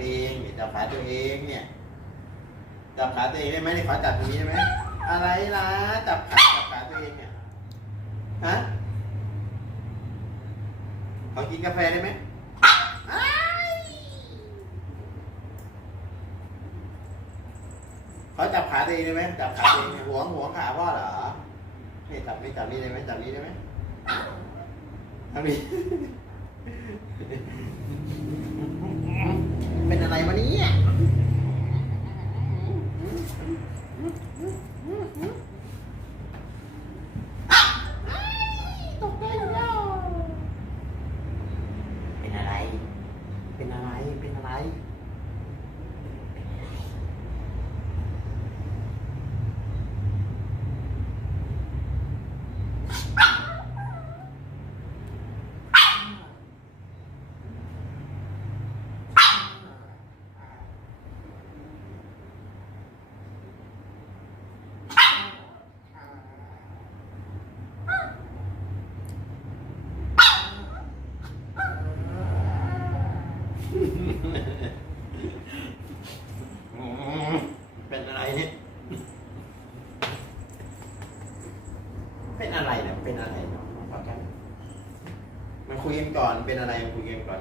ตัวเองเนี่ยจับขาตัวเองเนี่ยจับขาตัวเองได้ไหมเนี่ยขอจับตรงนี้ได้ไหมอะไรล่ะจับขาจับขาตัวเองเนี่ยฮะขอกินกาแฟได้ไหมอ้าจับขาตัวเองได้ไหมจับขาตัวเองเนี่ยหวงหวงขาพ่อเหรอนี่จับนี่จับนี่ได้ไหมจับนี่ได้ไหมทำนี่ นอะไรมาเนี่ยตกใจอยู่แล้ว เป็นอะไร เป็นอะไร เป็นอะไร เป็นอะไรเนี่ย เป็นอะไรเนี่ยเป็นอะไรเนาะมันคุยกันก่อนเป็นอะไรคุยกันก่อน